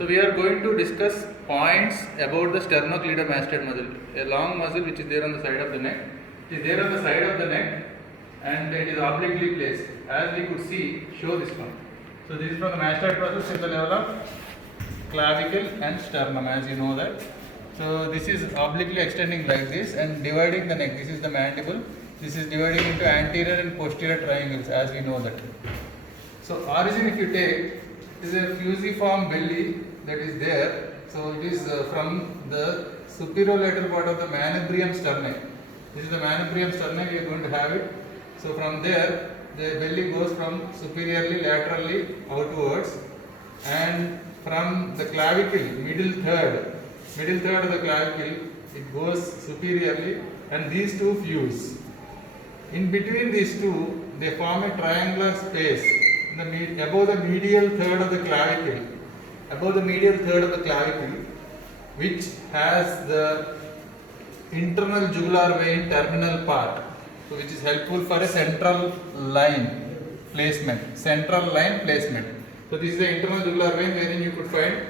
So we are going to discuss points about the sternocleidomastoid muscle, a long muscle which is there on the side of the neck. It is there on the side of the neck and it is obliquely placed. As we could see, show this one. So this is from the mastoid process in the level of clavicle and sternum, as you know that. So this is obliquely extending like this and dividing the neck. This is the mandible. This is dividing into anterior and posterior triangles, as we know that. So origin, if you take, is a fusiform belly that is there. So it is from the superolateral part of the manubrium sternae. This is the manubrium sternae, we are going to have it. So from there, the belly goes from superiorly, laterally outwards, and from the clavicle, middle third of the clavicle, it goes superiorly, and these two fuse. In between these two, they form a triangular space above the medial third of the clavicle, which has the internal jugular vein terminal part, so which is helpful for a central line placement. So this is the internal jugular vein wherein you could find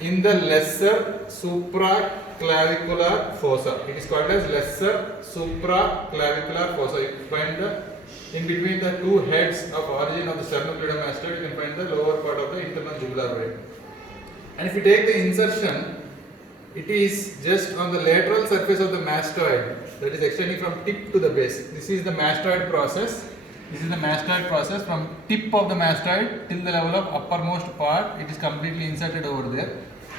in the lesser supraclavicular fossa. It is called as lesser supraclavicular fossa. You find in between the two heads of origin of the sternocleidomastoid, you can find the lower part of the internal jugular vein. And if you take the insertion, it is just on the lateral surface of the mastoid, that is extending from tip to the base. This is the mastoid process. From tip of the mastoid till the level of uppermost part, it is completely inserted over there.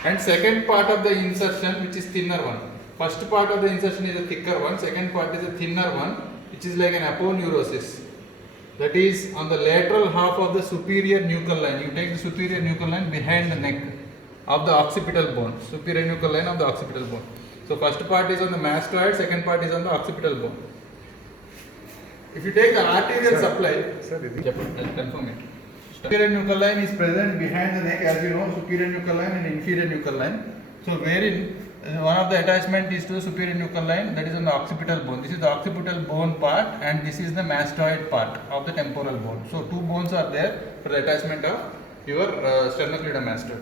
And second part of the insertion, which is thinner one. First part of the insertion is a thicker one, second part is a thinner one, which is like an aponeurosis. That is on the lateral half of the superior nuchal line. You take the superior nuchal line behind the neck of the occipital bone. Superior nuchal line of the occipital bone. So first part is on the mastoid, second part is on the occipital bone. If you take the arterial supply, I'll confirm it. Superior nuchal line is present behind the neck, as you know, superior nuchal line and inferior nuchal line. So wherein one of the attachment is to the superior nuchal line, that is on the occipital bone. This is the occipital bone part and this is the mastoid part of the temporal bone. So two bones are there for the attachment of your sternocleidomastoid.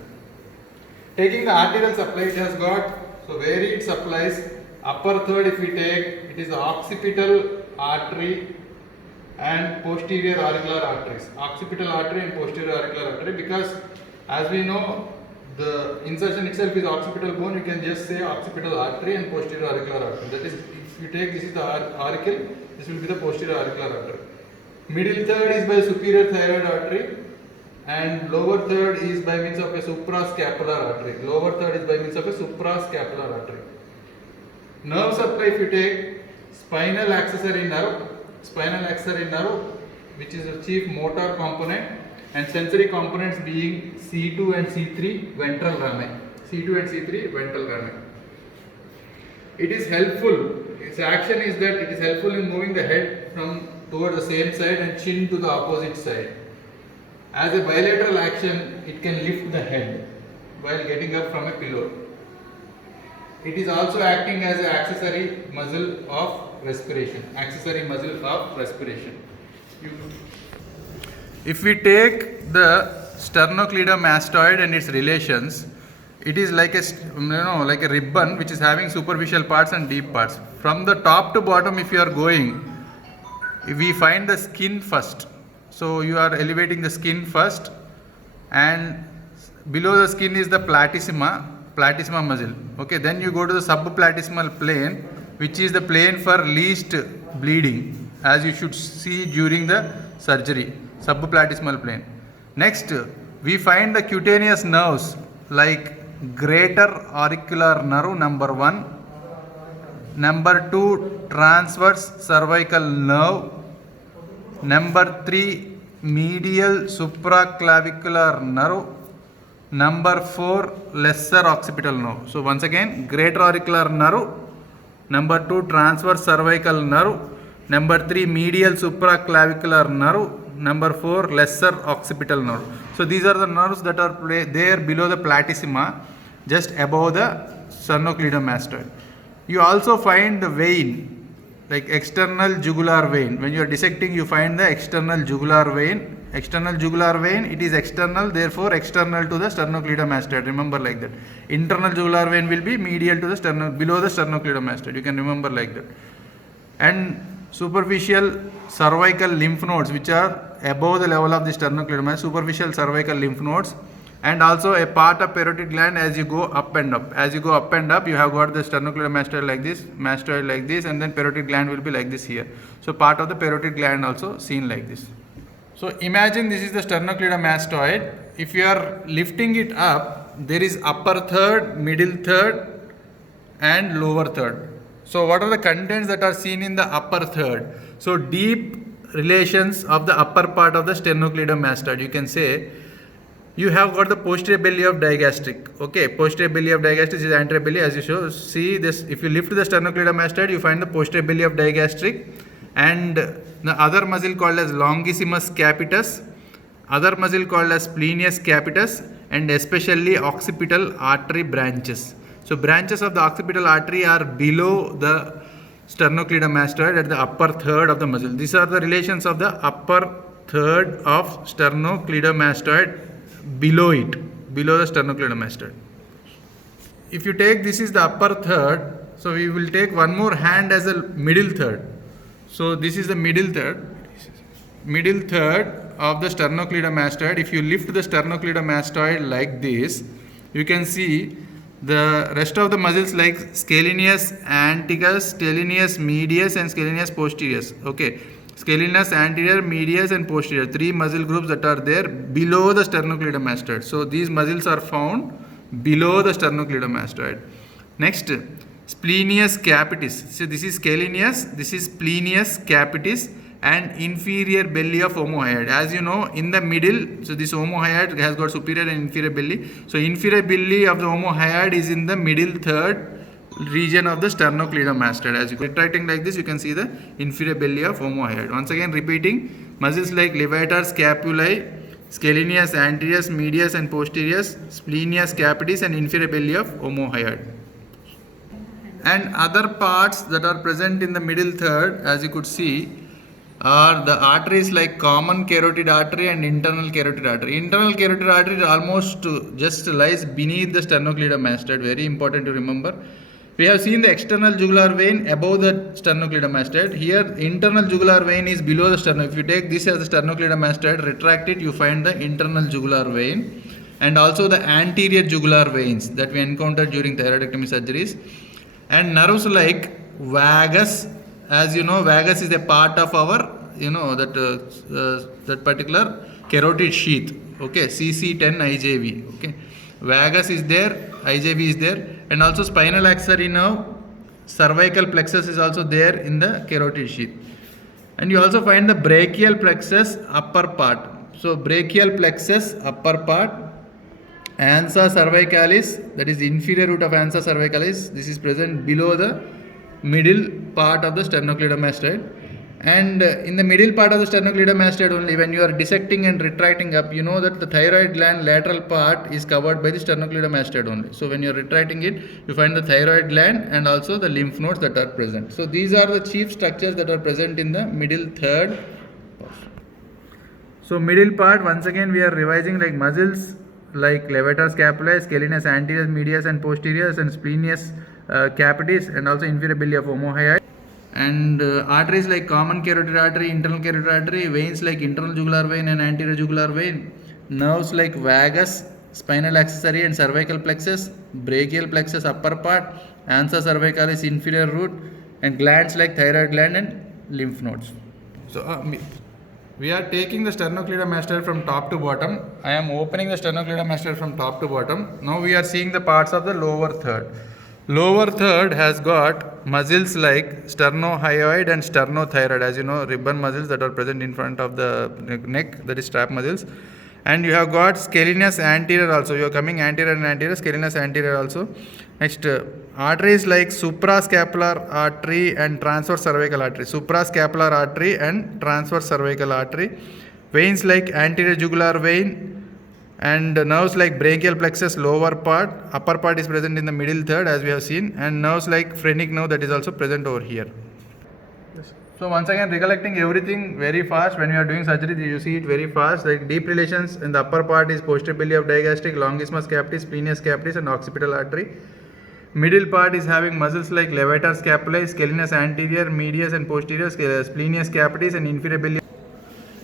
Taking the arterial supply, it has got, so where it supplies, upper third if we take, it is the occipital artery and posterior auricular arteries. Occipital artery and posterior auricular artery, because as we know, the insertion itself is occipital bone, you can just say occipital artery and posterior auricular artery. That is, if you take this is the auricle, this will be the posterior auricular artery. Middle third is by superior thyroid artery and lower third is by means of a suprascapular artery. Nerve supply, if you take spinal accessory nerve, which is the chief motor component, and sensory components being C2 and C3 ventral rami. It is helpful, its action is that it is helpful in moving the head from toward the same side and chin to the opposite side. As a bilateral action, it can lift the head while getting up from a pillow. It is also acting as an accessory muscle of respiration. If we take the sternocleidomastoid and its relations, it is like a ribbon which is having superficial parts and deep parts. From the top to bottom, if you are going, we find the skin first. So you are elevating the skin first, and below the skin is the platysma muscle. Okay, then you go to the subplatysmal plane, which is the plane for least bleeding, as you should see during the surgery. Subplatysmal plane. Next, we find the cutaneous nerves like greater auricular nerve, number 1. Number 2, transverse cervical nerve. Number 3, medial supraclavicular nerve. Number 4, lesser occipital nerve. So once again, greater auricular nerve. Number 2, transverse cervical nerve. Number 3, medial supraclavicular nerve. Number 4, lesser occipital nerve. So these are the nerves that are there below the platysma, just above the sternocleidomastoid. You also find the vein, like external jugular vein. When you are dissecting, you find the external jugular vein external jugular vein, it is external, therefore external to the sternocleidomastoid. Remember like that. Internal jugular vein will be medial to the below the sternocleidomastoid. You can remember like that. And superficial cervical lymph nodes, which are above the level of the sternocleidomastoid, superficial cervical lymph nodes, and also a part of parotid gland as you go up and up. As you go up and up, you have got the sternocleidomastoid like this, mastoid like this, and then parotid gland will be like this here. So part of the parotid gland also seen like this. So imagine this is the sternocleidomastoid. If you are lifting it up, there is upper third, middle third, and lower third. So what are the contents that are seen in the upper third? So deep relations of the upper part of the sternocleidomastoid. You can say you have got the posterior belly of digastric. Okay, posterior belly of digastric is anterior belly, as you show. See this, if you lift the sternocleidomastoid, you find the posterior belly of digastric, and the other muscle called as longissimus capitis, other muscle called as splenius capitis, and especially occipital artery branches. So branches of the occipital artery are below the sternocleidomastoid at the upper third of the muscle. These are the relations of the upper third of sternocleidomastoid below it, below the sternocleidomastoid. If you take this is the upper third, so we will take one more hand as a middle third. So this is the middle third of the sternocleidomastoid. If you lift the sternocleidomastoid like this, you can see the rest of the muscles like scalenus anticus, scalenus medius, and scalenus posterius. Okay, scalenus anterior, medius, and posterior, three muscle groups that are there below the sternocleidomastoid. So these muscles are found below the sternocleidomastoid. Next, splenius capitis. So this is scalenus, this is splenius capitis, and inferior belly of omohyoid. As you know, in the middle, so this omohyoid has got superior and inferior belly. So inferior belly of the omohyoid is in the middle third region of the sternocleidomastoid. As you retracting like this, you can see the inferior belly of omohyoid. Once again repeating, muscles like levator scapulae, scalenus anterior, medius, and posterius, splenius capitis, and inferior belly of omohyoid. And other parts that are present in the middle third, as you could see, are the arteries like common carotid artery and internal carotid artery. Internal carotid artery almost just lies beneath the sternocleidomastoid. Very important to remember. We have seen the external jugular vein above the sternocleidomastoid. Here, internal jugular vein is below the sternum. If you take this as the sternocleidomastoid, retract it, you find the internal jugular vein, and also the anterior jugular veins that we encountered during thyroidectomy surgeries, and nerves like vagus. As you know, vagus is a part of our, that particular carotid sheath. Okay, CC10 IJV. Okay, vagus is there, IJV is there, and also spinal axillary nerve, cervical plexus is also there in the carotid sheath. And you also find the brachial plexus upper part. So brachial plexus upper part, ansa cervicalis, that is the inferior root of ansa cervicalis. This is present below the middle part of the sternocleidomastoid. And in the middle part of the sternocleidomastoid only, when you are dissecting and retracting up, you know that the thyroid gland lateral part is covered by the sternocleidomastoid only. So when you are retracting it, you find the thyroid gland and also the lymph nodes that are present. So these are the chief structures that are present in the middle third. So middle part, once again we are revising like muscles like levator scapulae, scalenus anterior, medius, and posterior, and splenius capitis, and also inferior belly of omohyoid. And arteries like common carotid artery, internal carotid artery, veins like internal jugular vein and anterior jugular vein, nerves like vagus, spinal accessory and cervical plexus, brachial plexus upper part, ansa cervicalis inferior root, and glands like thyroid gland and lymph nodes. So we are taking the sternocleidomastoid from top to bottom. I am opening the sternocleidomastoid from top to bottom. Now we are seeing the parts of the lower third. Lower third has got muscles like sternohyoid and sternothyroid, as you know, ribbon muscles that are present in front of the neck, that is strap muscles. And you have got scalenus anterior also. You are coming anterior and anterior, scalenus anterior also. Next, arteries like suprascapular artery and transverse cervical artery. Suprascapular artery and transverse cervical artery. Veins like anterior jugular vein, and nerves like brachial plexus lower part, upper part is present in the middle third as we have seen, and nerves like phrenic nerve that is also present over here. So once again, recollecting everything very fast when you are doing surgery, you see it very fast. Like deep relations in the upper part is posterior belly of digastric, longismus capitis, splenius capitis, and occipital artery. Middle part is having muscles like levator scapulae, scalenus anterior, medius and posterior, splenius capitis, and inferior belly.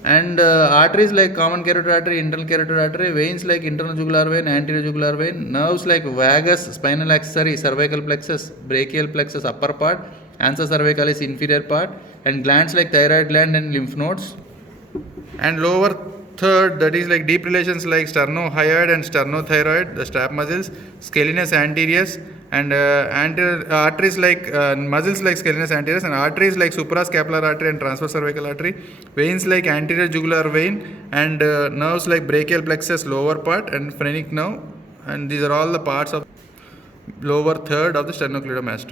And arteries like common carotid artery, internal carotid artery, veins like internal jugular vein, anterior jugular vein, nerves like vagus, spinal accessory, cervical plexus, brachial plexus, upper part, ansa cervicalis, inferior part, and glands like thyroid gland and lymph nodes. And lower third, that is like deep relations like sternohyoid and sternothyroid, the strap muscles, scalenus anterior, and anterior arteries like muscles like scalenus anterior, and arteries like suprascapular artery and transverse cervical artery, veins like anterior jugular vein, and nerves like brachial plexus lower part and phrenic nerve, and these are all the parts of lower third of the sternocleidomastoid.